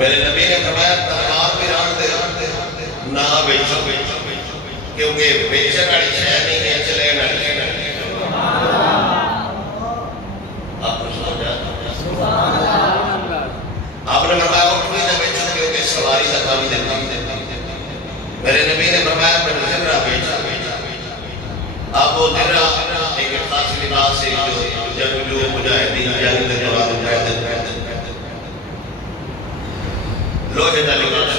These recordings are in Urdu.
میرے نبی نے فرمایا تلوار بھی ران دے نہ بیچو، کیونکہ بیچن والی شے نہیں ہے، چلے نہ آپ نے سمجھا؟ آپ نے فرمایا اٹھ بھی نہ بیچو کیونکہ سواری کا کام دیتا۔ میرے نبی نے فرمایا میں ذرہ بیچا۔ اب وہ ذرہ ایک خاص لباس ہے جو مجاہدین جنگ کے دوران مجاہدین لوہے کا لباس،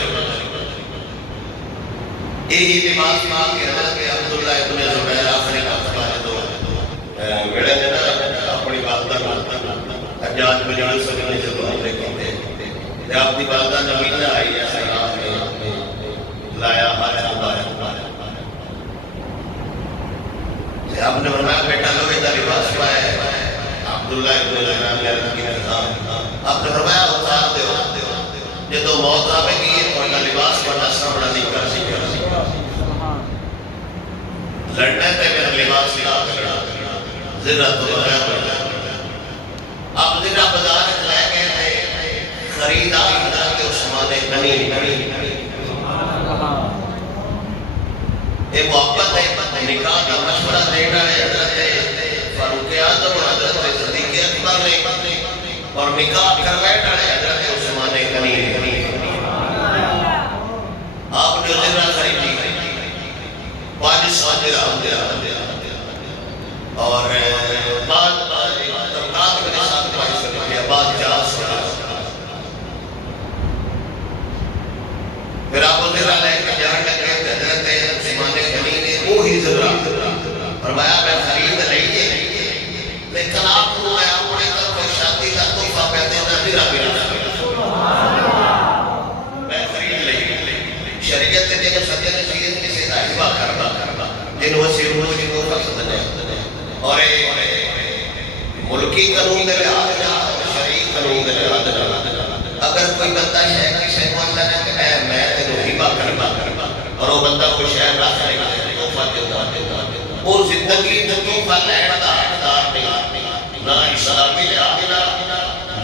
یہی لباس ماں کے حضرت عبداللہ ابن زبیر آخری کا خبر دو میرے نے اپنی والدہ حجاج بن یوسف نے جو عمرے کیتے ہیں آپ کی والدہ نبیلہ آئی ہے سلام نے لایا ہاتھ اللہ آپ نے فرمایا بیٹا لوہے کا لباس پایا ہے عبداللہ ابن زبیر نے عرض کی نظام آپ نے فرمایا اتار دے یہ تو موت آوے گی یہ کوئی لباس پڑھنا سامنا نہیں کر سکتا لڑنے تے میرا لباس لا کرنا ذرہ تو لگایا پڑھنا اب ذرہ بازار لے گئے تھے خریداری کر کے عثمان غنی یہ محبت ہے نکاح کا مشورہ دینا ہے حضرت فاروق اعظم اور حضرت صدیق اکبر نے اور نکاح کروانا ہے حضرت عثمان غنی آپ نے ذرہ خریدی 5 ساجرہ اور بعد طبقات کے ساتھ 500 روپیہ بعد 400 پھر آپ ذرہ لے کے جان لگے حضرت عثمان غنی نے وہی ذرہ فرمایا میں خرید لئیے لیکن آپ کو میں اپنے طرف شادی کا تحفہ کہتے ہیں ذرہ بھی میں خرید لئیے شریعت نے جب سجن چیز کسی کا حبا کرنا جن وسیع روح کی کو فقصد ہے اور ملکی قانون دے لحاظ شریعی قانون دے لحاظ اگر کوئی بندہ شہر کی شہر اللہ نے کہ میں تینوں حبا کرنا اور وہ بندہ کوئی شہر رکھ رہے گا تحفہ دیتا وہ زندگی تحفہ لہتا حقدار نہیں نہ اسلامی لحاظ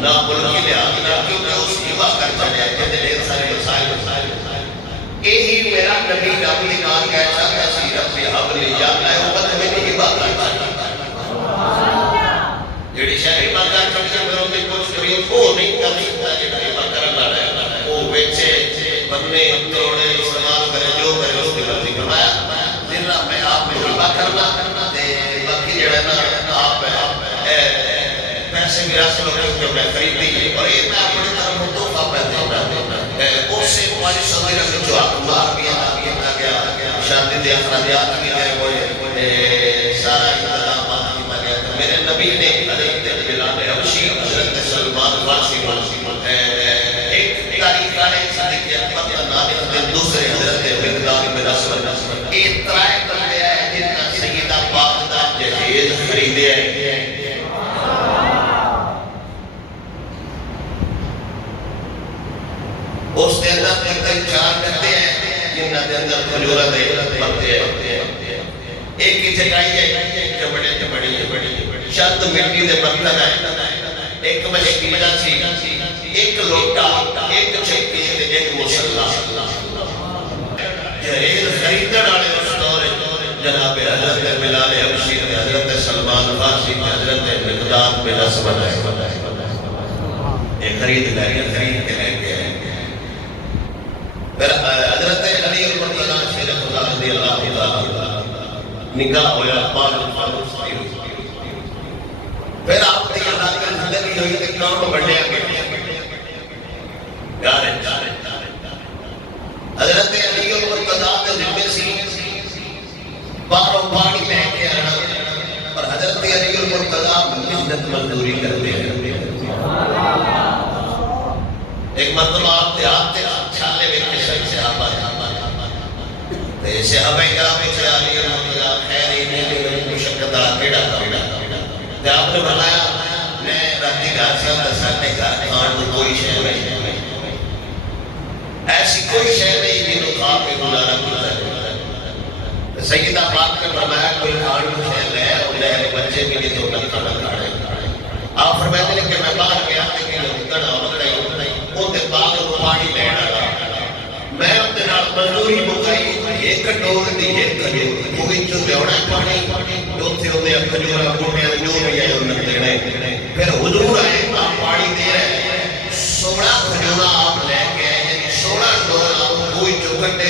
نہ ملکی لحاظ کیونکہ اس حبا کر چلے جیسے ڈھیر سارے مسائل یہی میرا نبی رب نکال کہتا ہے سیرت میں حبلی یا میں امت میں نہیں حبا کرتا جڑی شاہ حبا کر چکے میں ان کے کچھ قریب وہ نہیں کر سکتا جڑا حبا کرنا ہے وہ بیچے بننے توڑے استعمال کرے جو کرے اس کے مرضی کروایا ذرہ میں آپ میں حبا کرنا باقی جڑا نا آپ پیسے میرا سے لوگ جو میں خریدی اور یہ میں اپنے طرف تحفہ پیدا اس سے ہماری سمجھ رکھے جو اخبار بھی گیا شادی دے اخراجات بھی گئے وہ سارا انتظامات کیا گیا تھا میرے نبی نے حضرت بلال حبشی حضرت سلمان فارسی ایک تاریخ ہے صدیق اکبر کا نام دوسرے حضرت مقداد بن اسود یہ ترائے بندے ہیں جن کا سیدہ پاک دا جہیز خریدے ہیں اس کے اندر تقریباً 4 گھنٹے ہیں جن کے اندر کھجورت پتے ہیں ایک کی چٹائی ہے چمڑے شد مٹی دے برتن ہے ایک مشکیلا سی ایک لوٹا ایک چھکی ایک مسلح جہیز خریدن والے اس دور جناب حضرت بلال حبشی حضرت سلمان فارسی حضرت مقداد بن اسود یہ خرید کے لے کے پھر حضرت علی المرتضی شیر خدا رضی اللہ تعالیٰ نکاح ہویا فاروق صحیح پھر آپ نے اللہ کی زندگی ہوئی کہ کام بڑھیا گئے حضرت علی المرتضی کے ذمہ سی باروں پانی میں کے آنا اور حضرت علی المرتضی محنت مزدوری کرتے ہیں ایک مرتبہ آپ دیہات چھالے میں صحابہ صحابہ کرام علی المرتضی خیر ہی نہیں مشقت کیڑا تے آپ نے بنایا میں راتی گھر سے دسانے کا کھان کوئی شے نہیں ایسی کوئی شے نہیں جنوں کھا کے گزارا کرتا سیدہ پاک نے فرمایا کوئی کھان کو شے لے اور لے بچے بھی نہیں تو کھانا کھانے آپ فرماتے ہیں کہ میں باہر گیا لیکن کڑا اور نہیں وہ تے باغ کو ਉੱਥੇ ਉਹਦੇ ਖਜੂਰਾਂ ਬੂਟਿਆਂ ਦੇ ਜੋ ਵੀ ਹੈ ਉਹਨਾਂ ਦੇਣੇ ਫਿਰ ਹੁਜ਼ੂਰ ਆਏ ਤਾਂ ਪਾਣੀ ਦੇ ਰਹੇ 16 ਖਜੂਰਾਂ ਆਪ ਲੈ ਕੇ ਆਏ ਯਾਨੀ 16 ਡੋਰ ਆਪ ਕੋਈ ਚੁੱਕਟੇ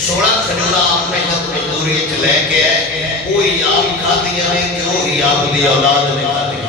16 ਖਜੂਰਾਂ ਆਪ ਮਿਹਨਤ ਮਜ਼ਦੂਰੀ ਚ ਲੈ ਕੇ ਆਏ ਉਹੀ ਆਪ ਖਾਧੀਆਂ ਨੇ ਤੇ ਉਹੀ ਆਪ ਦੀ ਔਲਾਦ ਨੇ ਖਾਧੀਆਂ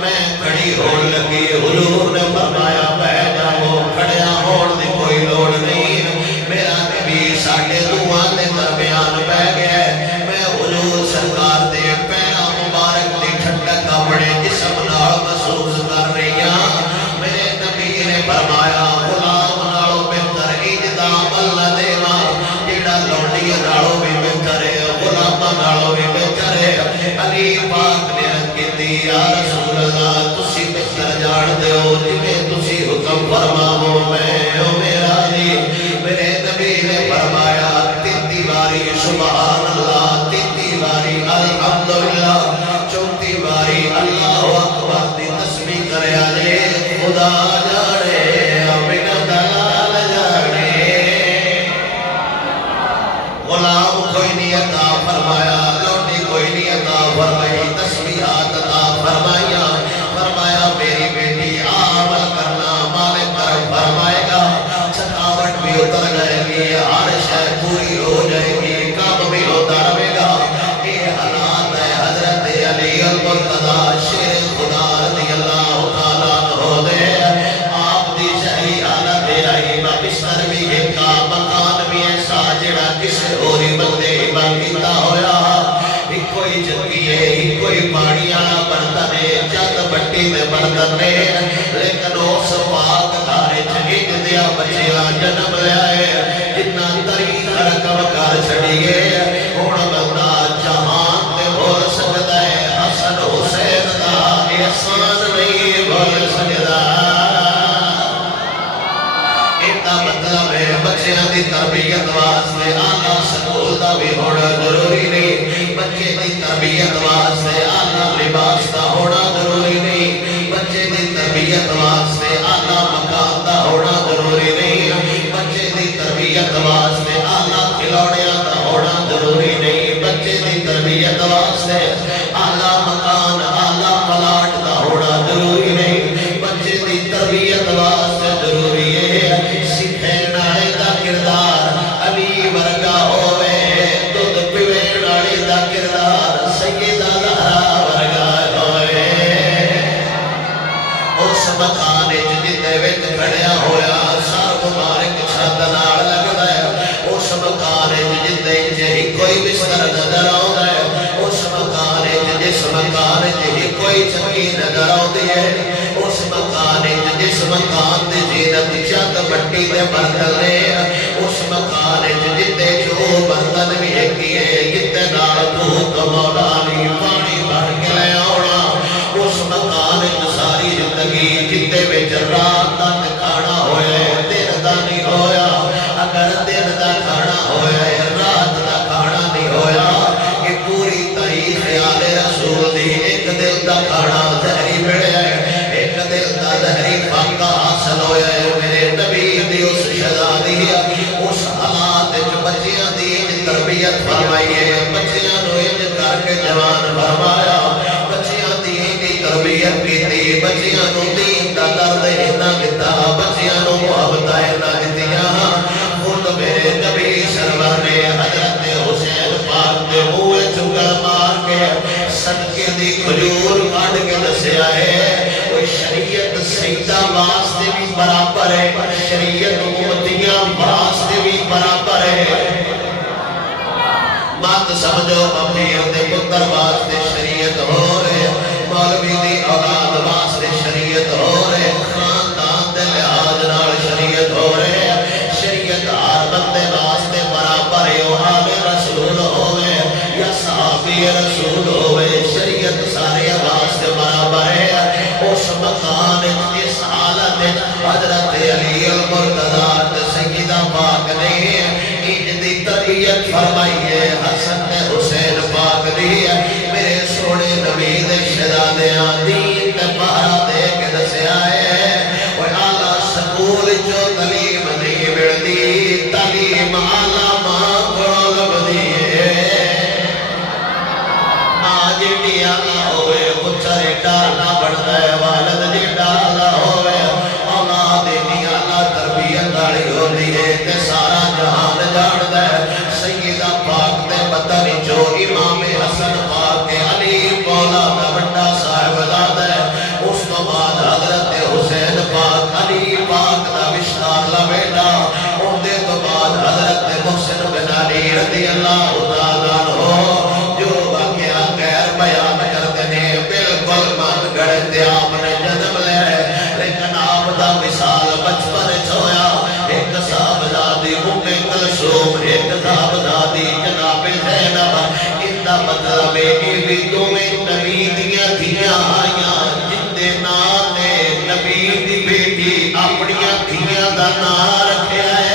میں کھڑی ہون لگی حضور نے فرمایا بیٹھ جاؤ کھڑیا ہون دی کوئی لوڑ نہیں میرا نبی ساڈے دعاں دے درمیان بہ گیا میں حضور سرکار دے پیراں مبارک دی ٹھنڈک اپنے جسم نال محسوس کر رہی ہاں میرے نبی نے فرمایا غلام نالوں بہتر اجدا عمل نہ دیواں جیڑا لونڈی نالوں بھی بہتر ہے غلاماں نالوں بھی بہتر ہے علی پاک نے عرض کیتی یا رسول اللہ تسی بہتر جان دے ہو جویں تسی حکم فرماؤ میں او میرا علی میرے نبی نے فرمایا 33 باری سبحان اللہ 33 باری الحمدللہ 34 باری اللہ اکبر دی تسبیح کریا جے خدا جانے اپن دلال جانے غلام کوئی نہیں عطا فرمایا لوٹی کوئی نہیں عطا فرمائی تسبیحات عطا فرمایا فرمایا میری بیٹی عمل کرنا مالک کرم فرمائے گا تھکاوٹ بھی اتر جائے گی ہر شے پوری ہو جائے گی کام بھی ہوتا رہے گا یہ حالات ہے حضرت علی المرتضی شیر خدا رضی اللہ تعالیٰ عنہ دے آپ دی شہری حالت آئی بستر بھی ایک مکان بھی ایسا جڑا کسے ہوری بندے باقیتا ہویا کوئی جگیے کوئی پانی آنا برتن ہے جد بٹی میں برتن ہے لیکن اس پاک دارے جگہ دیا بچیاں جنم لیا ہے جتنا طریق رکم کر چھڑیے ہونا بندہ جہان میں بول سکتا ہے حسن حسین دا احسان نہیں بول سکتا اتنا مطلب ہے بچیاں دی تربیت واسطے آلہ سکول دا بھی ہونا ضروری نہیں بچے دی تربیت واسطے آلہ لباس دا ہونا ضروری نہیں بچے دی تربیت واسطے آلہ مکان دا ہونا ضروری نہیں بچے دی تربیت واسطے آلہ کھلوڑیاں دا ہونا ضروری نہیں بچے دی تربیت واسطے آلہ مکان آلہ پلاٹ دا ہونا ضروری نہیں بچے دی تربیت واسطے ضروری ہے سکھین آئے دا کردار علی ورگا ہوئے دودھ پیوین آئے دا کردار سیدہ زہرا ورگا ہوئے اس مکان جتے وچ کھڑیا ہویا سر مبارک چھت نال لگدا ہے اس مکان جتے جہی کوئی بستر نظر آਉਂਦਾ ہے اس مکان جس مکان جہی کوئی چکی نظر آਉਂਦੀ ہے اس مکان جس مکان دی زینت چھت مٹی دے برتن نے اس مکان جتے جو برتن بھی ہے جتے نال بھوک مولا علی پانی بھر کے لے آونا اس مکان ساری زندگی جتے وچ رات دا کھانا ہوئے دن دا نہیں ہویا اگر دن دا کھانا ہویا رات دا کھانا نہیں ہویا کہ پوری تاریخ آل رسول دی ایک دل دا کھانا زہری بڑھیا ہے ایک دل دا زہری فاقہ حاصل ہویا ہے میرے نبی دی اس شہزادی اس حالات بچیاں دی تربیت فرمائیے بچیاں نو انج کر کے جوان فرمایا بچیاں دی تربیت کی تھی بچیاں نو دین دا درد ہنا کتا بچیاں نو محبت ہنا کتیاں خود میرے نبی سرور نے حضرت حسین پاک دے ہوئے چنگل مار کے صدقے دی کھجور کاٹ کے دسیا ہے کوئی شریعت سیدہ واسطے بھی برابر ہے شریعت امتیاں واسطے بھی برابر ہے مات سمجھو امیر دے پتر واسطے شریعت ہو رہے مولوی دی اولاد واسطے شریعت ہو رہے خاندان دے لحاظ نال شریعت ہو رہے شریعت ہر بندے واسطے برابر ہے وہ آل رسول ہوئے یا صحابی رسول ہوئے شریعت سارے واسطے برابر ہے اس مکان اس حالت حضرت علی المرتضی سیدہ پاک نے انج دی تربیت فرمائیے حسن حسین پاک دی میرے سونے نبی دے شہزادیاں دین تے پہرا دے کے دسیا ہے اور اعلیٰ سکول جو تعلیم نہیں ملدی تعلیم اعلیٰ ماں کو لبدی ہے ماں جی ڈیالا ہوئے بچے ڈالا بڑھتا ہے والد جی ڈالا ہوئے اولاد ڈیالا تربیت والی ہوتی ہے تے سارا جہان جاندا ہے سیدہ پاک دے پتہ نہیں جو امام حسن دا مثال بچپن چھویا ایک صاحبزادی کلثوم ایک صاحبزادی جناب زینب اندا مطلب ہے بھی دوویں نبی دیاں دھیاں آئیاں جندے نام نے نبی دی بیٹی اپنیاں دھیاں دا نام رکھیا ہے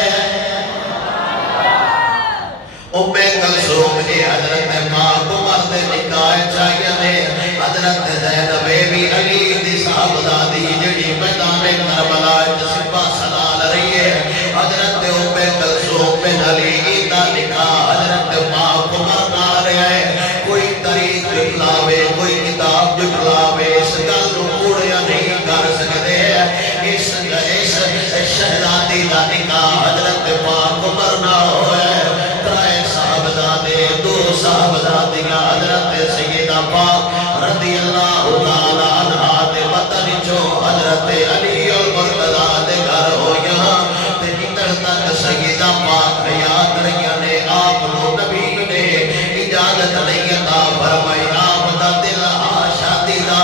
کلثوم نے حضرت پاک عمر دے نکاح چاہیے نے حضرت زینب بی علی دی صاحبزادی جڑی میدان کربلا سپاہ سلال رہی ہے حضرت کلثوم بن علی دا نکاح حضرت پاک عمر نال رہا ہے کوئی تاریخ جٹلاوے کوئی کتاب جٹلاوے اس گل نو پوریا نہیں کر سکتے اس شہزادی دا نکاح حضرت پاک عمر نال ہوا ہے دو صاحبزادیاں حضرت سیدہ پاک رضی اللہ تعالیٰ عنہ دے وطن جو حضرت علی المرتضیٰ دے گھر ہو یہاں تے اتر تک سیدہ پاک حیات رہیاں نے آپ نو نبی نے اجازت نہیں عطا فرمائی آپ دا دل شادی دا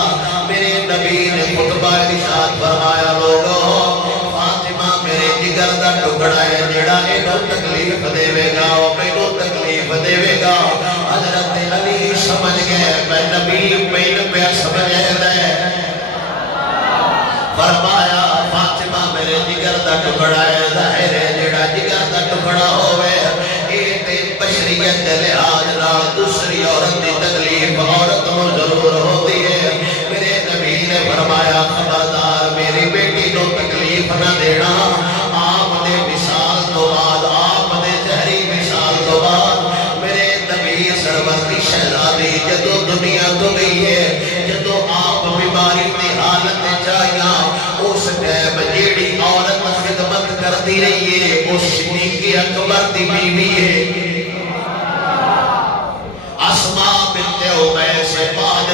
میرے نبی نے خطبہ ارشاد فرمایا لوگو فاطمہ میرے جگر دا ٹکڑا ہے جڑا اینو تکلیف دے گا مینوں تکلیف دے گا حضرت علی سمجھ گئے میں نبی پین پہ سمجھ دے فرمایا فاطمہ میرے جگر دا ٹکڑا ہے ظاہر ہے جڑا جگر دا ٹکڑا ہوئے اے تے بشریت دے لحاظ نال دوسری عورت دی تکلیف عورت نو ضرور ہوتی ہے میرے نبی نے فرمایا خبردار میری بیٹی نو تکلیف نہ دینا آپ نے مثال تو بعد آپ نے زہری مثال تو بعد میرے نبی سرورتی شہزادی جدو دنیا تو گئی ہے جدو آپ بیماری دی حالت چاہیاں اس ٹائم جیڑی عورت خدمت کرتی رہی ہے اس صدیق اکبر دی بیوی ہے اسماء بنت عمیس سے بعد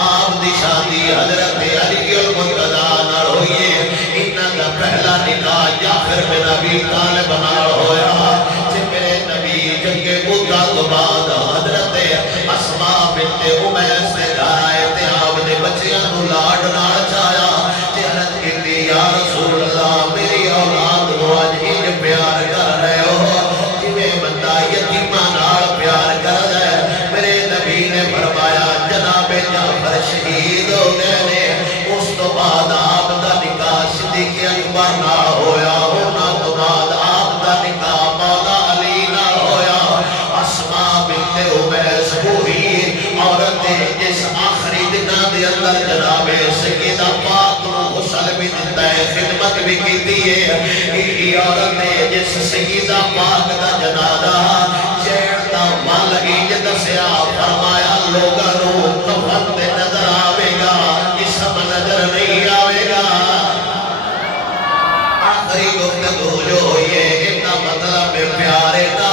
آپ دی شادی حضرت علی المرتضیٰ نال ہوئی ہے انہاں دا پہلا نکاح جعفر بن ابی طالب نال ہویا جے میرے نبی جنگ موتا تو بعد حضرت اسماء بنت عمیس سے گھر آئے تے آپ نے بچیاں نو لاڈ نال چایا تے عرض کیتی یا رسول اللہ میری اولاد نو اج انج پیار کر رہے ہو جویں بندہ یتیماں نال پیار کر رہا ہے میرے نبی نے فرمایا جناب جعفر شہید ہو گئے نے اس تو بعد آپ دا نکاح صدیق اکبر نال ہویا انہاں تو بعد آپ دا نکاح مولا علی نال ہویا اسماء بنت عمیس وہی عورت جس آخری دنوں دے اندر جناب سیدہ پاک نو غسل بھی دیتا ہے خدمت بھی کیتی ہے یہ عورت جس سیدہ پاک دا جنازہ چہرتا مل انج دسیا فرمایا لوگاں نو کفن تے نظر آوے گا جسم نظر نہیں آوے گا آخری گفتگو جو ہوئی ہے اتنا مطلب پیارے دا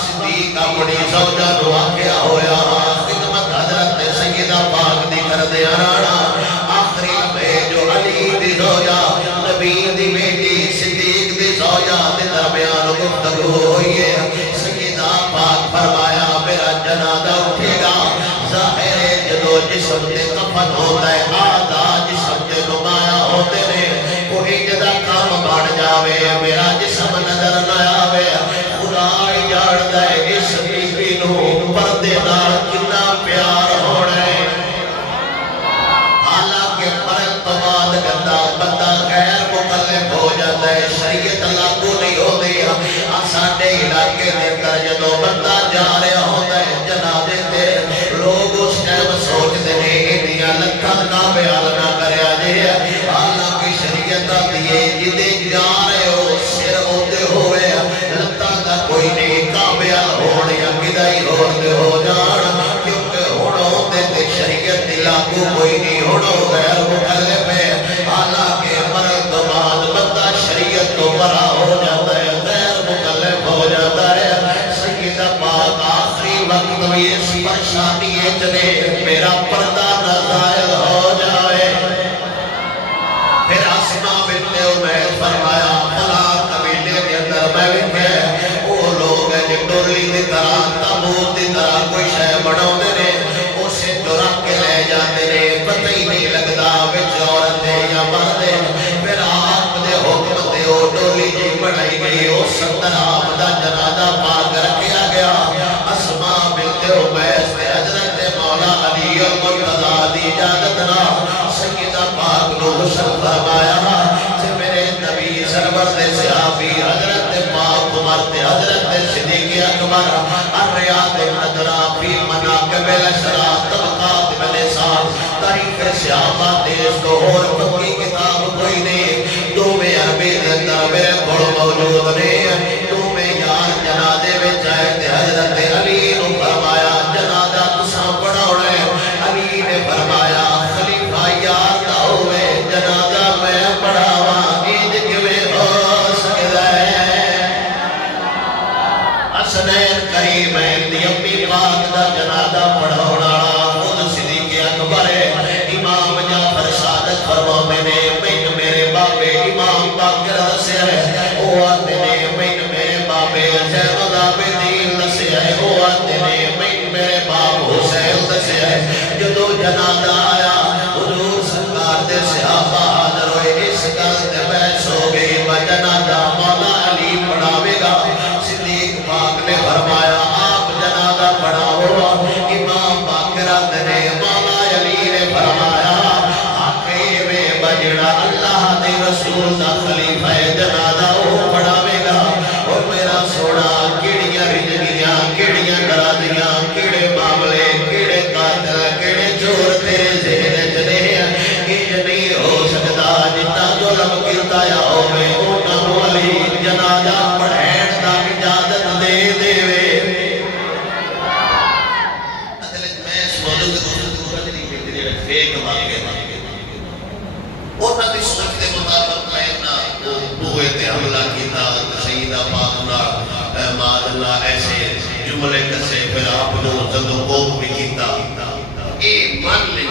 صدیق اپنی زوجہ نو آکھیا ہویا خدمت حضرت سیدہ پاک دی کر دیا رانا آخری لمحے جو علی دی زوجہ نبی دی بیٹی صدیق دی زوجہ دے درمیان گفتگو ہوئی ہے سیدہ پاک فرمایا میرا جنازہ اٹھے گا ظاہر ہے جدو جسم تے کفن ہوتا ہے آدھا جسم تے نمایاں ہوتے نے کوئی جدا کام بڑھ جاوے میرا جسم نظر نہ آوے خدا جاڑتا ہے اس بیوی نو پردے نال کتنا پیار ہونا ہے حالانکہ مرن تو بعد گندا بندہ غیر مکلف ہو جاتا ہے شریعت لاگو نہیں ہوتی ساڈے علاقے دے اندر جدو بندہ جا رہا ہوتا ہے جنازے تے لوگ اس ٹائم سوچتے ہیں انہیاں لکھاں کا بیان نہ کریا جے حالانکہ شریعت دیے جدے جا رہے ہو سر ہوتے ہوئے لتاں دا کوئی نہیں کامیال ہونے یا کدائی ہوتے ہو جان کیونکہ ہونوں تے شریعت لاگو کوئی نہیں ہونوں غیر مکلف ہے حالانکہ مرن تو بعد بندہ شریعت تو برا ہو جاتا ہے غیر مکلف ہو جاتا ہے سیدہ پاک آخری وقت میں اس پریشانی جنے میرا پردہ نہ ظاہر ہو جائے پھر اسماء بنت عمیس فرمایا فلاں قبیلے کے اندر میں بھی وہ لوگ ہیں جو ڈولی دی طرح تابوت دی طرح کوئی شے بناؤندے نے اسے چرا کے لے جاتے نے پتہ ہی نہیں لگتا وچ عورت ہے یا مرد ہے پھر روشن فرمایا کہ میرے نبی سرور دے صحابی حضرت پاک عمر تے حضرت صدیق اکبر الریاض النظرہ فی مناقب الاشرا طبقات بلسان تاریخ صحابہ دیس کو اور پکی کتاب کوئی نہیں دو میں عربی اندر میرے کھڑ موجود نہیں دو میں یار جنادے میں جائے تے حضرت علی نے فرمایا جنادہ تساں پڑھوڑے علی نے فرمایا خلیفہ یار نہ ہوئے جنادہ میں پڑھاوا اینج کیویں ہو سکدا ہے حسنین کریمین دی امی پاک دا جنادہ پڑھاونا خود صدیق اکبر امام جعفر صادق فرماتے نے میں میرے بابے امام باقر دسے ہے او آتے نے میں میرے بابے زین العابدین دسے ہے او آتے نے میں میرے باپ حسین دسے ہے جدو جنازہ آیا حضور سرکار دے صحابہ حاضر ہوئے اس گل تے بحث ہو گئی و جنازہ مولا علی پڑھاوے گا صدیق پاک نے فرمایا آپ جنازہ پڑھاؤ امام باقر نے مولا علی نے فرمایا حقیوے بجڑا اللہ دے رسول دا خلیفہ جنازہ وہ پڑھاوے گا اور میرا سونا کیڑیاں رجگیاں کیڑیاں ڈرادیاں کیڑے معاملے کیڑے قاتل کیڑے چور تیرے ذہن چنے یہ نہیں ہو سکتا جتنا ظلم کیتا یا ہوئے انہوں علی جنازہ پڑھین دا اجازت دے دے وے اصلت میں اس موضوع کے دوسرے نہیں کہتے ہیں فیک مانگے انہوں نے سوچ دے مطابق میں بوئے تے حملہ کیتا سیدہ پاکنا مادنا ایسے جملے کسے پھر آپ نے زدو قوم بھی کیتا اے مان لیں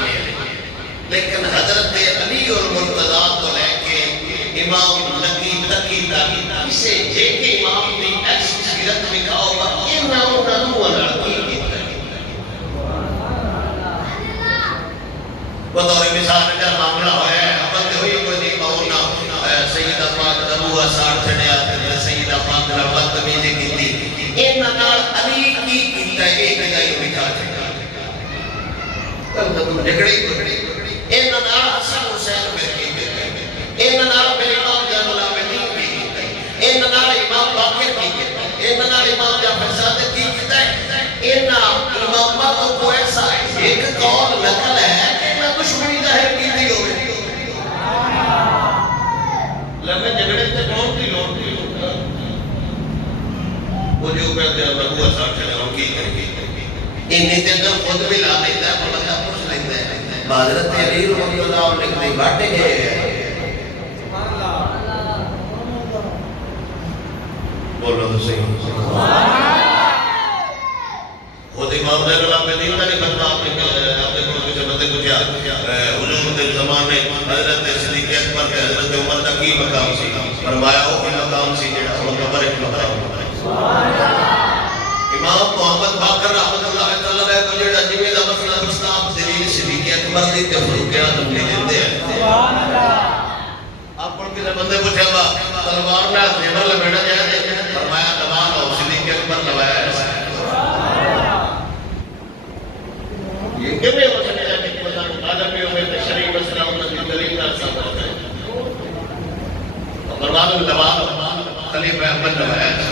لیکن حضرت علی اور مرتضیٰ کو لے کے امام نقیب تقیدہ اسے جے کے امام نے ایسی سیرت میں کہا ہوگا یہ میں انہوں نے لڑکی کیتا بطور مثال اگر معاملہ ہویا ہے بندے ہوئی کوئی نہیں کہونا سیدہ پاک دبوہ ساڑھ چھڑے آتے ہیں سیدہ پاک ربط تمیزی کی تھی این نال علی کی کیتا ہے ایک جائی بکھا چھڑا جگڑی این نال حسن حسین پر کی این نال پر امام جان العابدین کی کیتا ہے این نال امام باقر کی کیتا ہے این نال امام جعفر صادق کی کیتا ہے این امامات کو ایسا ایک قول نقل ہے دشمنی ظاہر کی تھی ہوئے لگے جگڑے سے کون تھی لوٹ تھی وہ جو کہتے ہیں بگوہ ساتھ چلے ہم کی کریں انہی تے اگر خود بھی لا لیتا ہے پر بندہ پوچھ لیتا ہے حضرت علی رضی اللہ عنہ لکھتے باٹے گئے بولو تو صحیح خود امام زین العابدین کا نہیں بننا آپ نے کچھ بندے کو کیا حضور دے زمانے حضرت صدیق اکبر کے حضرت عمر کا کی مقام سی فرمایا وہ کی مقام سی جڑا ان کا بڑے مقام امام محمد باقر رحمت اللہ تعالی علیہ کو جڑا جویں دا مسئلہ مستعب دلیل صدیق اکبر دی تے فاروق اعظم نے دیندے ہیں سبحان اللہ آپ پر کسے بندے پوچھے با تلوار میں زیور لپیٹا جائے فرمایا نوان ہو صدیق اکبر لوایا ہے یہ کبھی ہو سکتا ہے کہ خدا مطالعہ میں ہوئے تشریف اسلام اللہ کی دلیل کا سب ہوتا ہے فرمان اللوان خلیفہ احمد لوایا ہے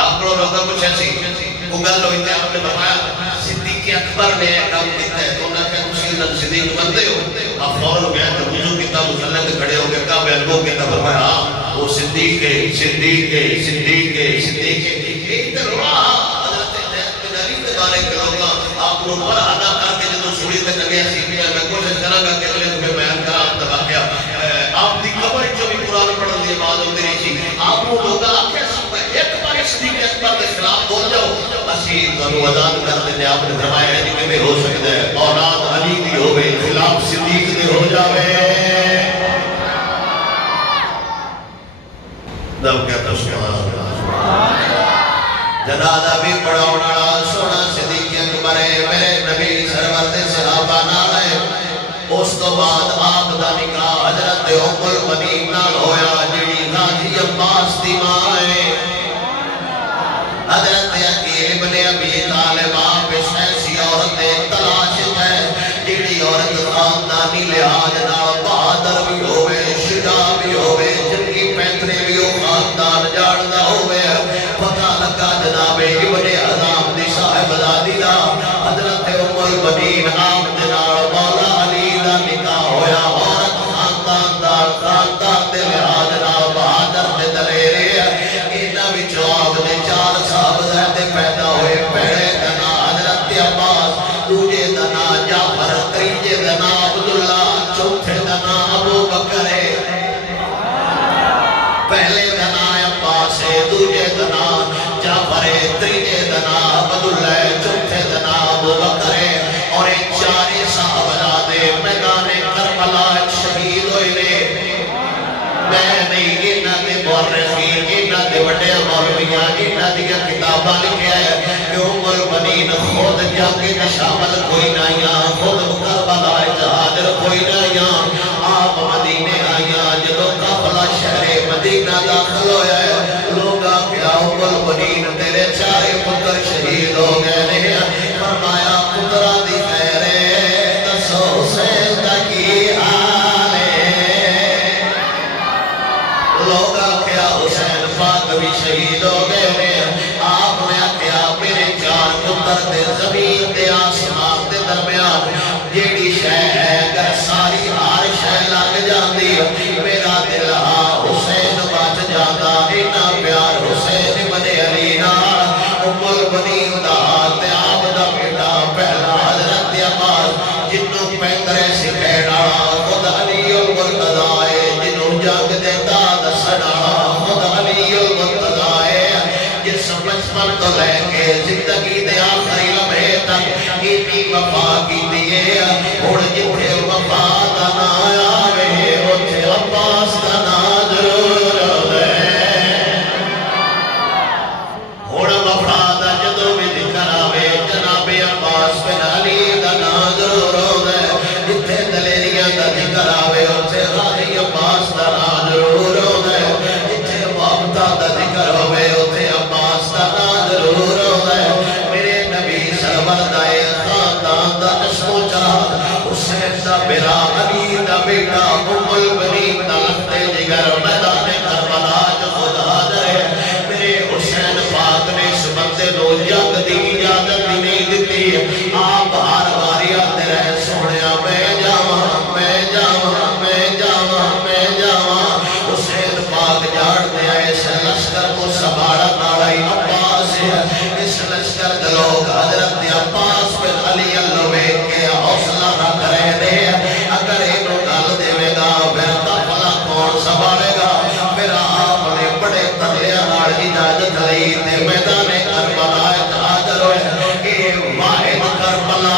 آپ لوگ ہوگا کچھ ایسی گل ہوئی تھی آپ نے فرمایا صدیق اکبر نے کام کیتا ہے تو انہوں نے کچھ صدیق بندے ہو آپ فوراً ہو گیا تو وضو کیتا مسلح کے کھڑے ہو گئے کہا بیلگو کیتا فرمایا ہاں وہ صدیق ہے صدیق ہے صدیق ہے صدیق ہے ایک در رہا حضرت بناری کے بارے کے لوگا آپ لوگ پر ادا کر کے جدو سوڑی تک اگیا سیکھیا میں کوشش کرا گا کہ لئے تمہیں بیان کرا آپ تک آگیا آپ دی قبر جو بھی قرآن پڑھن دی آواز ہوتی رہی تھی آپ لوگ آگیا سب ایک بار صدیق اکبر کے خلاف بول جاؤ اسی دنو ادان کر دینے آپ نے فرمایا ہے کہ میں ہو سکتا ہے اولاد علی دی ہوئے خلاف صدیق دی ہو جاوے دب کہتا سبحان جنازہ بھی پڑھونا سونا صدیق اکبر میرے نبی سرور دے صحابہ نال ہے اس تو بعد آپ دا نکاح حضرت ام المؤمنین نال ہویا جڑی غازی عباس دی ماں ہے حضرت عقیل ابن ابی طالب آپ اس ایسی عورت تلاش میں میدانی لحاظ نال بہادر بھی ہوئے شجاع بھی ہوئے جنگی پیترے بھی ہو خاندان جاڑنا ہوئے پتہ لگا جناب ابن حرام دی صاحب زادی دا حضرت ام المؤمنین آپ دے نال مولا علی دا نکاح ہویا عورت خاندان دے لحاظ نال بہادر تے دلیرے انہاں وچوں آپ دے 4 صحابہ پیدا ہوئے پہلے دا نام حضرت عباس دوجے دا نام جعفر تیجے دا نام عبداللہ چوتھے دا نام ابو بکر پہلے دا نام عباس دوجے دا نام جعفر تیجے دا نام عبداللہ چوتھے دا نام ابو بکر اور ایک 4 صحابہ میدان کربلا شہید ہوئے میں نہیں انہاں دے مورخین انہاں دے وڈے مولویاں انہاں دی کتاباں لکھیا ہے کہ ام المؤمنین خود جنگ میں شامل کوئی نہیں خود کربلا حاضر کوئی نہیں آپ مدینے آیا جدوں قافلہ شہر مدینہ داخل ہویا ہے لوگ کیا ام المؤمنین تیرے 4 پتر شہید ہو گئے نے فرمایا پترا دی خیر دسو حسین دا کی حال ہے لوگ کیا حسین پاک بھی شہید ہو گئے ہیں آپ نے کیا میرے 4 پتر دے زمین دے آسمان دے درمیان جیڑی شے ہے اگر ساری ہر شے لگ جاندی میرا دل حسین بچ جاتا اتنا پیار حسین بن علی نال ام المؤمنین دا تے آپ دا بیٹا پہلا حضرت عباس جنوں پیندرے سکھیڑ والا خود علی المرتضی جنوں جنگ دے داد سنا خود علی المرتضی جس بچپن تو لے کے زندگی دے آخری لمحے تک اتنی وفا کی دیئے اور جتھے وفا دا نا آوے اتھے عباس دا نا ضرور آوے اور وفا دا جدو بھی ذکر آوے جناب عباس بن علی دا نا ضرور آوے جتھے دلیریاں دا ذکر آوے اتھے غازی عباس دا نا ضرور آوے جتھے وابطہ دا ذکر ہوئے اتھے عباس دا نا ضرور آوے میرے نبی سرور دائے خاندان دا نسو چراغ حسین دا بیرا علی دا بیٹا ام المؤمنین دا لختے جگر میدان کربلا جو خود حاضر ہے میرے حسین پاک نے اس بندے نو جنگ دی اجازت نہیں دیتی آپ ہر باری آتے رہے سونیا میں جاواں میں جاواں میں جاواں میں جاواں حسین پاک جاڑ دیا اس لشکر کو سنبھالا ناڑائی عباس اس لشکر کے لوگ حضرت عباس بن علی اللہ کے حوصلہ رکھ رہے تھے اگر انہوں گل دے گا پھر قافلہ کون سنبھالے گا پھر آپ نے بڑے ترلیاں نال اجازت لئی تے میدان کربلا حاضر ہوئے کہ واحد کربلا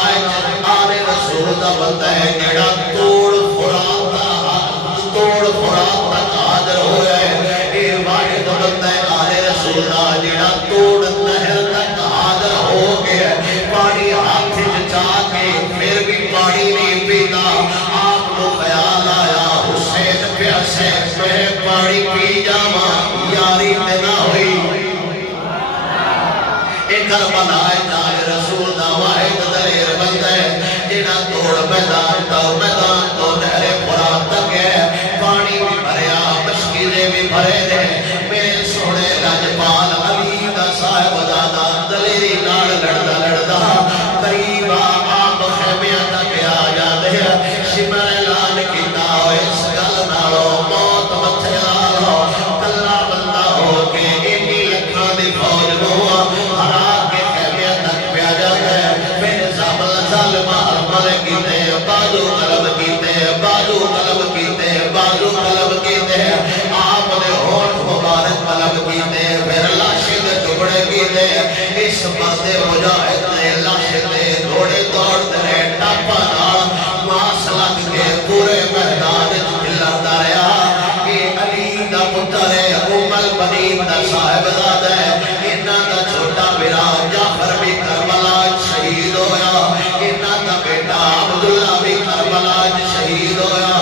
آل رسول دا بندہ ہے جڑا توڑ فرات تک حاضر ہوئے اے واحد بندہ ہے آل رسول دا جڑا توڑ نہر تک حاضر ہو گیا پانی ہاتھ چا کے پھر بھی پانی نہیں پیتا آپ کو خیال آیا حسین پیاسے میں پانی پی جاواں یاری تے نہ ہوئی ایک کربلا جال رسول دا واحد دلیر بندہ ہے جڑا توڑ میدان تو نہر فرات تک ہے پانی بھی بھریا مشکلیں بھی بھرے دے میرے سونے لاجپال علی دا صاحب دادا دلیری نال لڑدا لڑدا قریب آپ خیمیاں تک آ جاندے شمر اعلان کیتا ہوئے اس گل نالوں موت متھے لالو کلا بندہ ہو کے اینی لکھاں دی فوج نو ہرا کے خیمیاں تک پہ آ جاتا ہے پھر ظالمہ عمل کیتے بازو قلب کیتے بازو قلب کیتے بازو قلب کیتے آپ نے ہونٹ مبارک قلب کیتے پھر لاشے دے ٹکڑے کیتے اس مردے مجاہد نے لاشے دے دوڑے دوڑ دے ٹاپا نال ماس لگ کے پورے میدان چلتا رہا کہ علی دا پتر ہے ام المؤمنین دا صاحب زادہ ہے انہاں دا چھوٹا بیرا جعفر بھی کربلا شہید ہویا انہاں دا بیٹا عبداللہ بھی کربلا شہید ہویا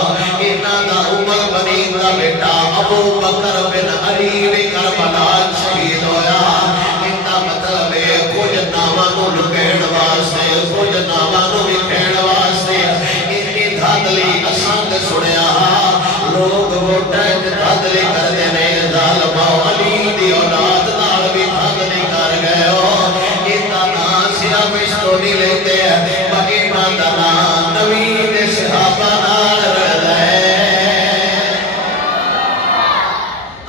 انہاں دا ام المؤمنین دا بیٹا ابو بکر بن علی بھی کربلا شہید ہویا انہاں مطلب ہے کچھ ناماں نو لکیڑ واسطے کچھ ناماں نو لکیڑ واسطے اتنی دھاتی دھاندلی اساں تے سنیا لوگ ووٹاں تے دھاندلی کردے نے ظالم علی دی اولاد نال بھی دھاندلی کر گئے ہو اینا نا صرف اس تو نہیں لیتے بلکہ ایمان دا نام نبی دے صحابہ نال رہدا ہے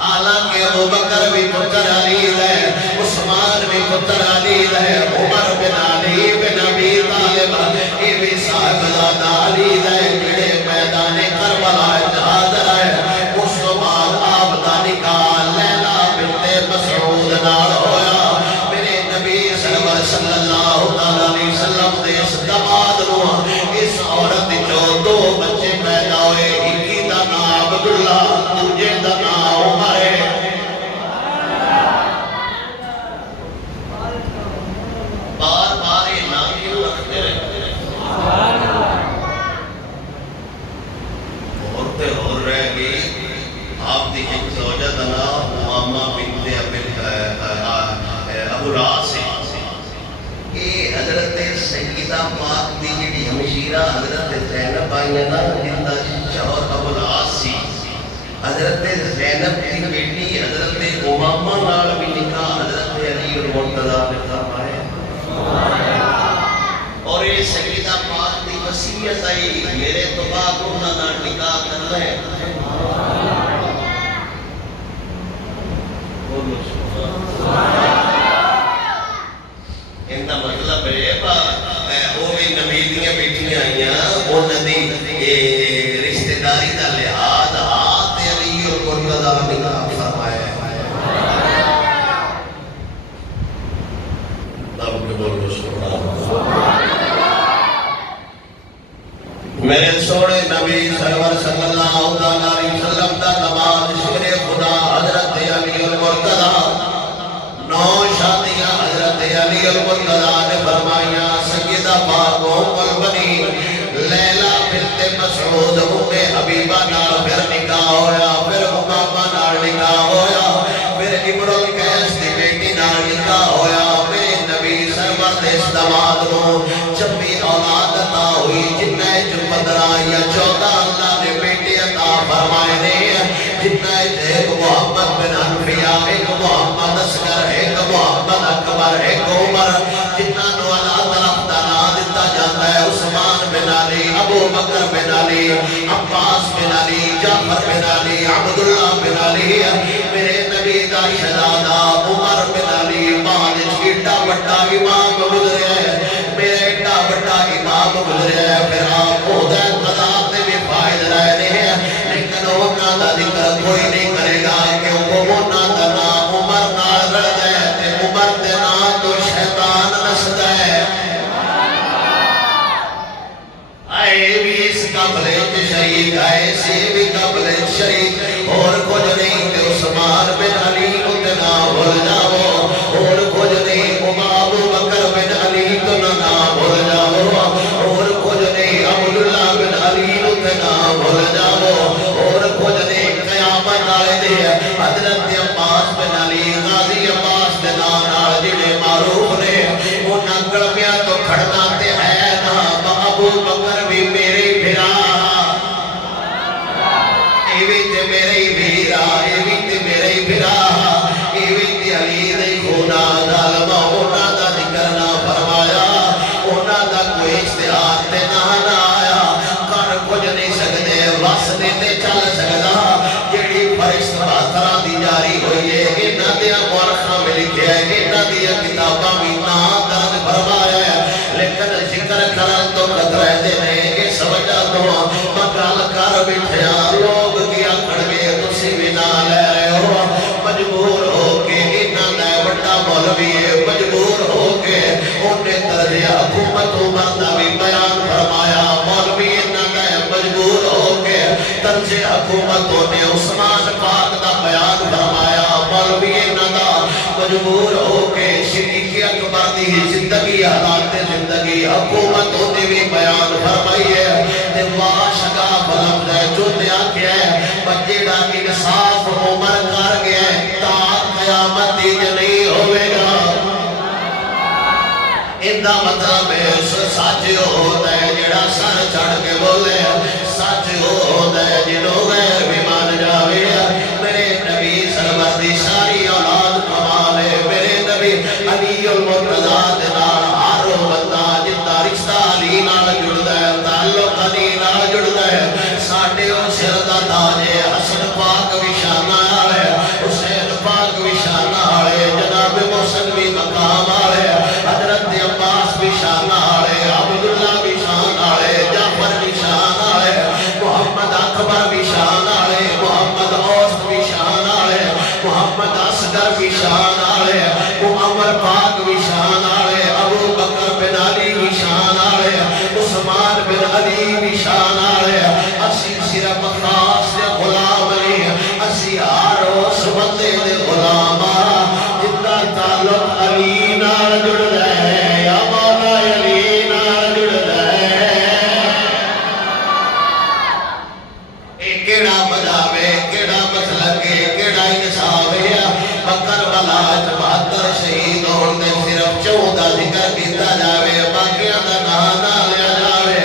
حالانکہ ابوبکر بھی پتر علی ہے عثمان بھی پتر علی ہے عمر بن علی بن ابی طالب یہ بھی صاحب زادہ علی ہے جڑے میدان کربلا جہاد ہے اس تو بعد آپ دا نکاح لیلا بنت مسعود نال ہویا میرے نبی صلی اللہ علیہ وسلم دے اس دماد نو اس عورت جو دو بچے پیدا ہوئے ایک دا نام عبداللہ دوجے دا نام عمر ہے بار بار یہ نام کیوں رکھتے رہتے عورتیں ہو رہے گی آپ دی ایک زوجہ دا نام امامہ بنت ابو راس یہ حضرت سیدہ پاک دی جڑی ہمشیرہ حضرت زینب آئیے نا جن دا شوہر ابو العاص سی حضرت زینب کی بیٹی حضرت امامہ نال بھی نکاح حضرت علی المرتضیٰ نے فرمایا اور یہ سیدہ پاک دی وصیت آئی میرے تو بعد انہاں نال نکاح کرنا ہے ان کا مطلب ہے وہ بھی نبی دیاں بیٹیاں آئیاں انہاں دی رشتہ داری دا لحاظ ہاتھ علی اور مرتضیٰ نکاح فرمایا ہے میرے سوڑے نبی سرور صلی اللہ علیہ وسلم دا نماز شیر خدا حضرت علی المرتضیٰ نو شادیاں حضرت علی المرتضیٰ نے فرمائیاں سیدہ پاک ام البنین لیلا بنت مسعود ام حبیبہ نال پھر نکاح ہویا پھر امامہ نال نکاح ہویا پھر ابن القیس دی بیٹی نال نکاح ہویا میرے نبی سرور دے اس دماد نو چپی اولاد عطا ہوئی جنہ جو 15 یا 14 اللہ نے بیٹی عطا فرمائے نے جنہ ایک محمد بن حنفیہ ایک محمد اصغر ایک محمد اکبر ایک عمر جنہ نو اللہ طرف دانا دیتا جاتا ہے عثمان بن علی ابو بکر بن علی عباس بن علی جعفر بن علی عبداللہ بن علی میرے نبی دا شہزادہ عمر بن علی بعد ایڈا بڑا امام گزرے میرے ایڈا بڑا امام گزرے پھر آپ عہدہ قضا سے بھی فائد رہے ہیں لیکن انہاں دا ذکر کوئی نہیں کرے گا کیونکہ انہاں دا نام عمر نال رہ دے عمر دے نام تو شیطان نسد ہے آئے بھی اس قبلے شریک آئے سے بھی قبلے شریک اور کچھ نہیں کہ عثمان بن علی اتنا بھول جاؤ اور کچھ نہیں ابو بکر بن علی اتنا بھول جاؤ اور کچھ نہیں عبداللہ بن علی اتنا بھول جاؤ اور کچھ نہیں قیامت آئے دے حضرت عباس بن علی غازی عباس بن آنا جنہیں معروف نے انہاں گلمیاں تو کھڑنا تے ہے نا ابو بکر بھی میری بھرا ایوی تے میری بھیرا ایوی تے میری بھرا ایوی تے علی دے خونا ظالمہ انہاں دا ذکر نہ فرمایا انہاں دا کوئی اشتہار تے نہ آیا کر کچھ نہیں سکتے وس دیتے چل سکتا جیڑی فرشت باترہ دی جاری ہوئی ہے انہاں دیا مورخہ میں لکھے ہے انہاں دیا کتابہ بھی نہ درد فرمایا ہے لیکن ذکر کرن تو قدرہ دے نہیں کہ سمجھا تو مقال کر بٹھیا لوگ کیا کھڑگے تسی بھی نہ لے رہے ہو مجبور ہو کے انہاں دے بڑا مولوی ہے مجبور ہو کے انہیں طرح حکومت مردہ بھی بیان فرمایا مولوی انہاں دے مجبور ہو کے طرز حکومتوں نے عثمان پاک دا بیان فرمایا مولوی انہاں دا مجبور ہو کے شریک اکبر دی زندگی حالات زندگی حکومتوں نے بھی بیان فرمائی ہے دماغ شگا بلند ہے جو دیا کیا ہے بجیڑا انصاف عمر کر گیا ہے تا قیامت دی نہیں ہوئے گا اندہ مطلب ہے سچ ہوتا ہے جڑا سر چڑھ کے بولے ساڈے او سر دا تاج ہے حسن پاک وشان والے حسین پاک وشان والے جناب محسن بھی مقام والے حضرت عباس وشان والے عبداللہ وشان والے جعفر وشان والے محمد اکبر وشان والے محمد اوس وشان والے محمد اصغر وشان والے عمر پاک وشان والے ابو بکر بن علی وشان والے عثمان بن علی وشان والے اسی صرف خاص دے غلام نہیں اسی ہر اس بندے دے غلام جدا تعلق علی نال جڑدا ہے یا مولا علی نال جڑدا ہے اے کیڑا مذہب ہے کیڑا مسلک ہے کیڑا انصاف ہے بکر والا 72 شہید ہون دے صرف 14 ذکر کیتا جاوے باقیاں دا نام نہ لیا جاوے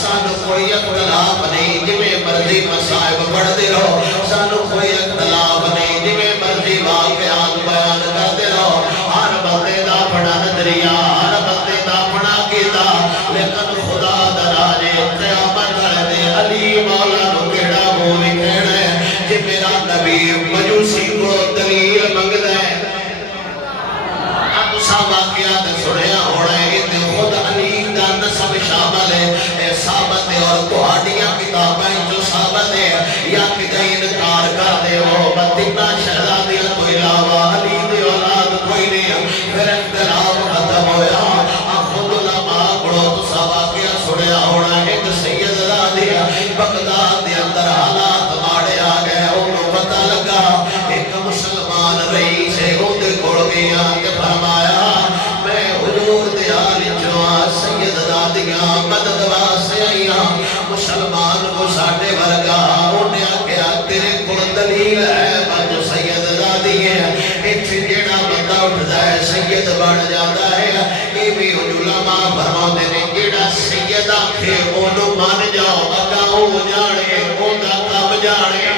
سانو کوئی اختلاف نہیں جویں مرضی مصائب پڑھدے رہو سانو کوئی اختلاف نہیں جویں مرضی واقعات بیان کردے رہو ہر بندے دا اپنا نظریہ ہر بندے دا اپنا عقیدہ لیکن خدا دا راج قیامت والے دن علی مولا نو کیڑا منہ وکھینا ہے جے میرا نبی مجوسی کو دلیل منگدا ہے واقعات سنیا ہونا ہے کہ خود علی دا نسب شامل ہے ثابت ہے اور تہاڈیاں کتابیں جو ثابت ہے یا کدے انکار کر دے وہ بتنا شہزادیاں تو علاوہ علی دے اولاد کوئی نہیں پھر اختلاف ختم ہویا خود علماء پڑھو تو سا واقعہ سنیا ہونا ہے ایک سید زادی بغداد دے اندر حالات ماڑے آ گئے انہوں پتہ لگا ایک مسلمان رئیس ہے وہ دے کھڑ گیا کہ فرمایا میں حضور دے آلی جوان سید دادیاں مدد واسے آئیاں مسلمان کو ساڑھے ورگا انہیں آکیا تیرے کل دلیل ہے جو سید دادی ہے ایتھے جیڑا بندہ اٹھ جائے سید بڑھ جاتا ہے یہ بھی علماء فرماؤ دینے جیڑا سید آکھے انہوں مان جاؤ اگا ہو جانے اندہ کم جانے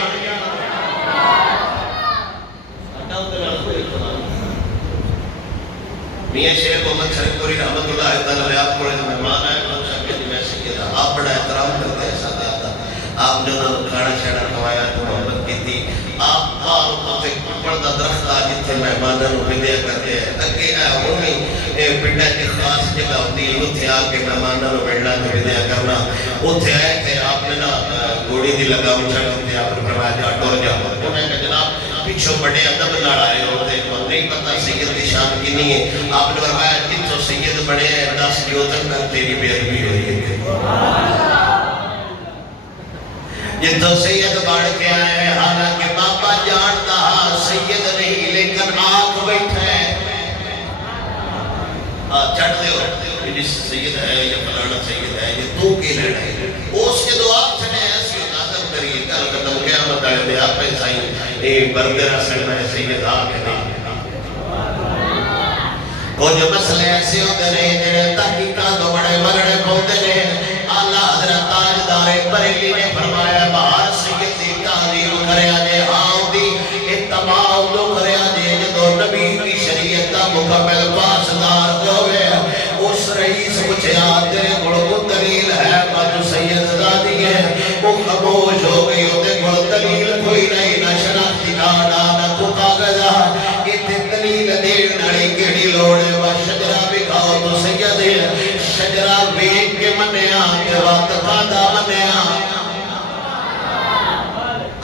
میاں شیخ محمد شریف پوری رحمت اللہ تعالیٰ آپ کو مہمان آئے میں سیدہ آپ بڑا احترام کرتے ہیں ساتھ آتا آپ جو نہ کھانا شیڑا کھوایا تو محمد کی تھی آپ بار پتے پردہ درخت آج تھے مہمانوں کو ودیا کرتے ہیں اگے ہونی پنڈا کی خاص جگہ ہوتی ہے اتھے آکے مہمانوں کو ملنا تو ودیا کرنا اتھے آئے کہ آپ نے نا گوڑی دی لگا مچھا کرتے آپ نے فرمایا جا ٹور جاؤ انہیں کہ جناب پیچھو بڑے ادب نال آئے ہوتے ہیں نہیں پتہ سید کی شان کی نہیں ہے آپ نے فرمایا جتوں سید بڑے ہیں 10 جو تک کر تیری بے ادبی ہوئی ہے جتوں سید بڑھ کے آئے ہیں حالانکہ بابا جانتا سید نہیں لیکن آنکھ بیٹھا ہے چڑھ دے ہو یہ سید ہے یا فلانا سید ہے یہ تو کی لینا ہے اس کے دعا چھنے ایسی نازم کریے کل قدم قیامت آئے دے آپ پہ سائیں اے بردرہ سڑنا ہے سید آکے نہیں کچھ مسئلے ایسے ہوتے ہیں جنہیں تحقیقات تو بڑے مرڑے پہنتے ہیں اللہ حضرت تاجدار بریلی نے فرمایا باہر سید دی تعلیم کرے آجے آؤں دی اتباع دو کرے آجے جدو نبی کی شریعت کا مکمل پاسدار ہوئے اس رئیس پوچھے آتے گڑ کو دلیل ہے جو سید زادی ہے وہ خاموش ہو گئی ہوتے گڑ دلیل کوئی نہیں نہ شناختی کارڈا نہ کو کاغذہ اتنے دلیل دیر نڑی کیڑی لوڑے و شجرہ بکھاؤ تو سید شجرہ بیگ کے منیا کے وقت قادہ منیا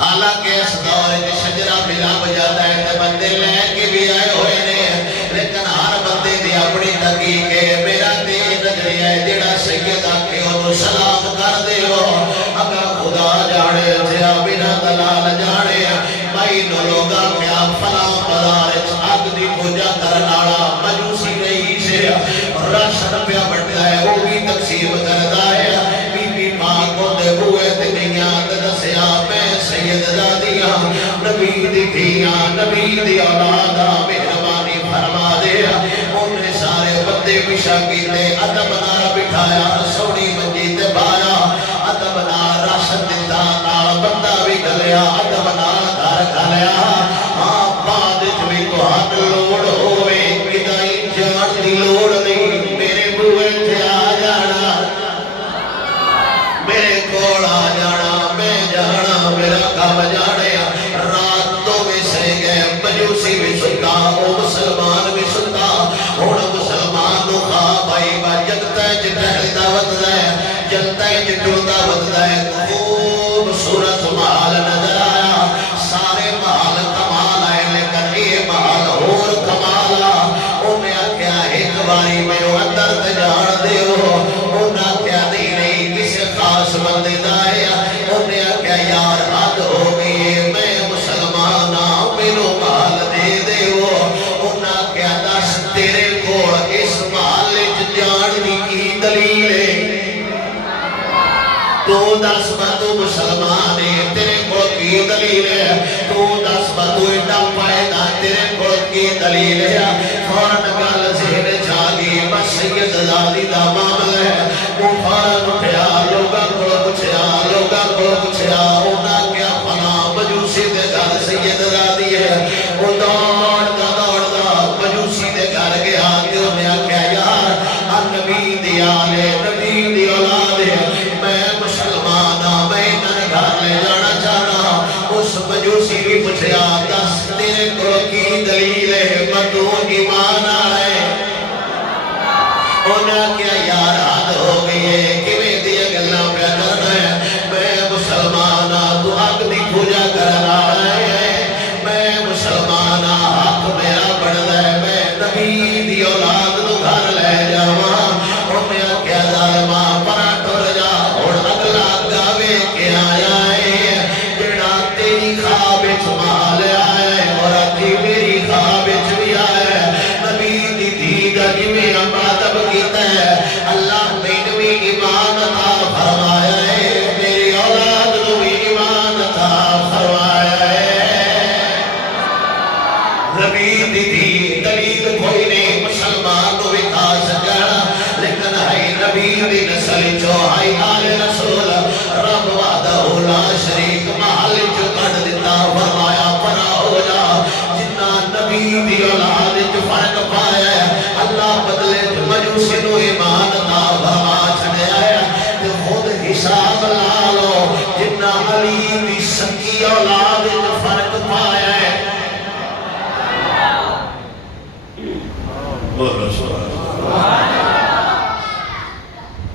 حالانکہ اس دور کے شجرہ ملا بجاتا ہے کہ بندے لے کے بھی آئے ہوئے نے لیکن ہر بندے دی اپنی تحقیق ہے میرا دے نظریہ ہے جڑا سید آکے انہوں سلام کر دے ہو اگر خدا جانے جیا بنا دلال جانے بھائی نو لوگا کیا فلاں بازار آگ دی پوجا کرناڑا مجوسی نہیں سے راشن پہ بڑھتا ہے وہ بھی تقسیم کرتا ہے بی بی ماں کو دے ہوئے دنیات دسیا میں سید زادیاں نبی دی دھیاں نبی دی اولادا مہربانی فرما دے انہیں سارے بندے بشا کیتے ادب نال بٹھایا سونی منجی تے بایا ادب نال راشن دیتا نال بندہ بھی گلیا ادب نال گھر گلیا ہاں بعد بھی تو ہاتھ لوڑ ہوئے کدائی جان دی لوڑ نہیں میرے بوئے تھے آ جانا میرے کول آ جانا میں مسلمان ہے تیرے کو کی دلیل ہے تو دس بدو ایڈا پائدہ تیرے کو کی دلیل ہے فوراں گل ذہن جاگی بس سید زادی دا معاملہ ہے وہ فوراں اٹھیا لوگاں کو پوچھیا انہاں کیا فلاں مجوسی دے گھر سید زادی ہے وہ دوڑدا مجوسی دے گھر گیا کہ انہیں آکھیا یار نبی دی آلے نبی دی اولاد ہے میں مسلمان ہاں میں انہاں گھر لے جانا چاہنا اس مجوسی بھی پوچھیا دس تیرے کو کی دلیل ہے مدو ایمان آئے انہاں کیا یار حد ہو گئی ہے کیویں دی گلاں پہ کرنا ہے میں مسلمان ہاں تو حق دی پوجا کرنا ہے میں مسلمان ہاں حق میرا بڑھدا ہے میں نبی دی اولاد نو گھر لے جاواں انہاں کیا ظالما پرا ٹر جا ہن اگلا گاوے کے آیا ہے جڑا تیری خواب وچ مال آیا ہے اور اتی میری خواب وچ بھی آیا ہے نبی دی دھی دا جویں ادب کیتا ہے اللہ مینوں بھی ایمان عطا فرمایا ہے میری اولاد نو بھی ایمان عطا فرمایا ہے نبی دی دھی دلیل کوئی نہیں مسلمان تو بھی کھا سکا لیکن ہے نبی دی نسل جو ہے آل رسول رب وحدہ لا شریک محل جو کٹ دیتا فرمایا پرا ہو جا جنہ نبی دی اولاد جو فرق پایا ہے اللہ بدلے مجوسی نو ایمان عطا فرما چھڑیا ہے تے خود حساب لا لو جنہ علی دی سکی اولاد جو فرق پایا ہے بولو سبحان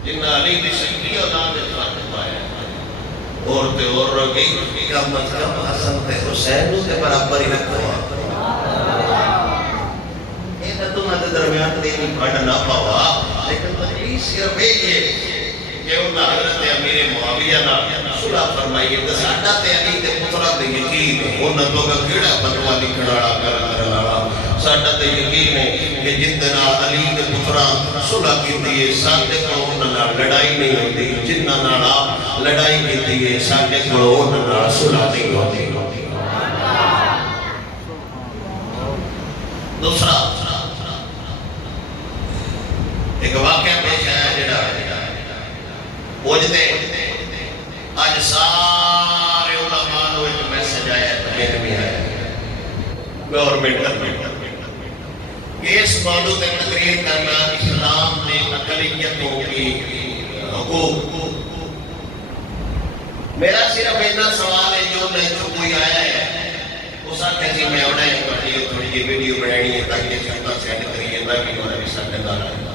جنہ علی دی سکی اولاد جو فرق پایا ہے اور تے اور رگی کیا مطلب حسن تے حسین تے برابر ہی رکھو تمہارے درمیان دینی پڑھ نہ پاوا لیکن تجلیس صرف یہ کہ انہاں حضرت امیر معاویہ نہ صلح فرمائی ہے ساڈا تے علی دے پتراں تے یقین ہے انہاں تو کیڑا فتوی لکھن والا کرن والا ساڈا تے یقین ہے کہ جن دے نال علی دے پتراں صلح کیتی ہے ساڈے کول انہاں نال لڑائی نہیں ہوندی جنہاں نال لڑائی کیتی ہے ساڈے کول انہاں نال صلح نہیں ہوندی دوسرا ایک واقعہ پیش آیا جڑا پوجتے آج سارے علماء نو ایک میسج آیا ہے میرے بھی آیا گورنمنٹ کہ اس موضوع تے تقریر کرنا اسلام نے اقلیتوں کی حقوق میرا صرف اتنا سوال ہے جو نہیں جو کوئی آیا ہے اس آکھے جی میں ہونا ہے تھوڑی جی ویڈیو بنانی ہے تاکہ یہ چاہتا سینڈ کریے میں بھی ہونا بھی ساتھ دار ہے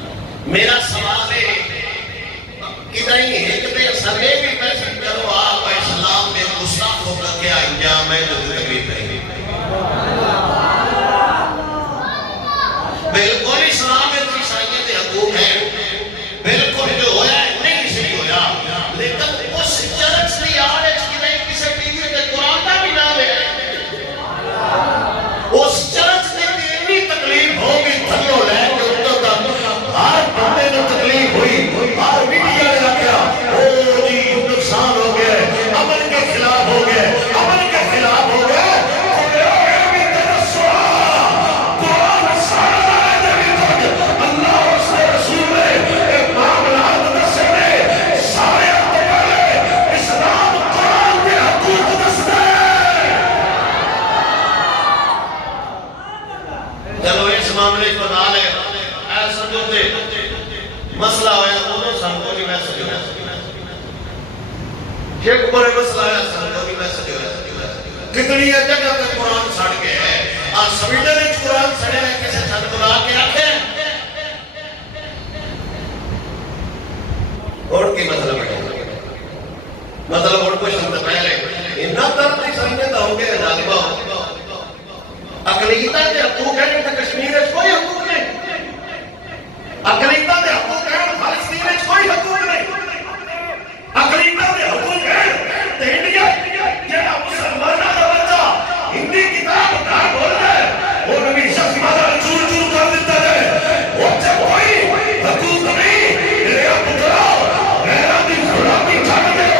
میرا سوال ہے کتنا ہی ایک دے سرے بھی میسج کرو آپ اسلام میں گستاخ ہو کر کے انجام ہے جو تقریر کریں گے بالکل اسلام میں تو عیسائیت حقوق ہیں بالکل جو ہویا ہے نہیں سے ہویا لیکن اس چرچ نہیں آرے کی نہیں کسی ٹیوی تے قرآن کا بھی نام ہے اس چرچ نے اتنی تکلیف ہوگی تھلو لے کے اتر تک ہر بندے نے تکلیف ہوئی ہر میڈیا نے رکھا او جی نقصان ہو گئے عمل کے خلاف ہو گئے عمل کے خلاف ہو گئے مسئلہ ہویا انہوں سانکو بھی میسج ہویا یہ بڑے مسئلہ ہے سانکو بھی میسج ہویا کتنی ہے جگہ پہ قرآن سڑ کے ہے آج سویڈن ایچ قرآن سڑے ہیں کسے چھت بلا کے رکھے ہیں اور کی مطلب ہے مطلب اور کچھ ہم پہلے انہا طرف نہیں سمجھتا ہوں گے ظالمہ اقلیتہ کے حقوق ہے کہ کشمیر ہے کوئی حقوق نہیں اقلیتہ کے حقوق ہے فلسطین ہے کوئی حقوق نہیں اقلیتہ کے حقوق ہے تو انڈیا یہ مسلمانہ کا بچہ ہندی کتاب کہاں بول رہے وہ نبی شخص مادہ چور چور کر دیتا ہے وہ سے کوئی حقوق نہیں میرے پترہ میرا دی غلامی چھاڑ دے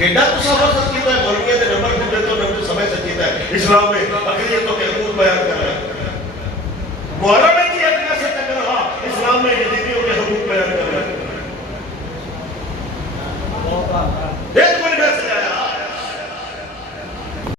کیڈا تو سابق سچ کیتا ہے مولویہ دے نمبر دیتے تو نمبر سمے سچ کیتا ہے اسلام میں اقلیتوں کے حقوق بیان کر رہا ہے. محرم